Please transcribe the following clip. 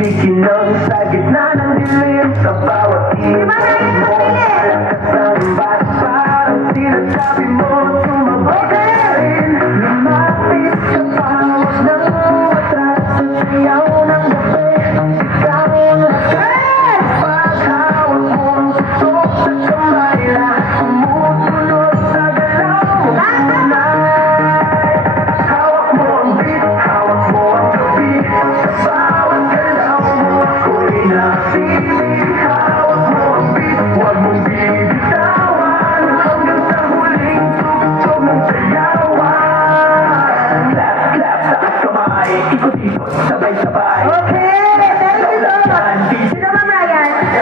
Kumikinang sa gitna ng dilim sa bawat ibig mo. Malakas ang bat, parang sinasabi mo, sumabay ka rin. Lumapit sa bawat ng atras, sa sayaw ng gabi. Ikaw ang lakas, paghawak mo ang puso sa kamay. Lahat sumusunod sa galaw mo tonight. Hawak mo ang beat, hawak mo ang gabi. Sa bawat galaw mo ako'y napilig. Hawak mo ang beat, huwag mong bibitawan. Hanggang sa huling tugtog ng sayawan. Clap, clap, taas kamay, ikot-ikot, sabay-sabay.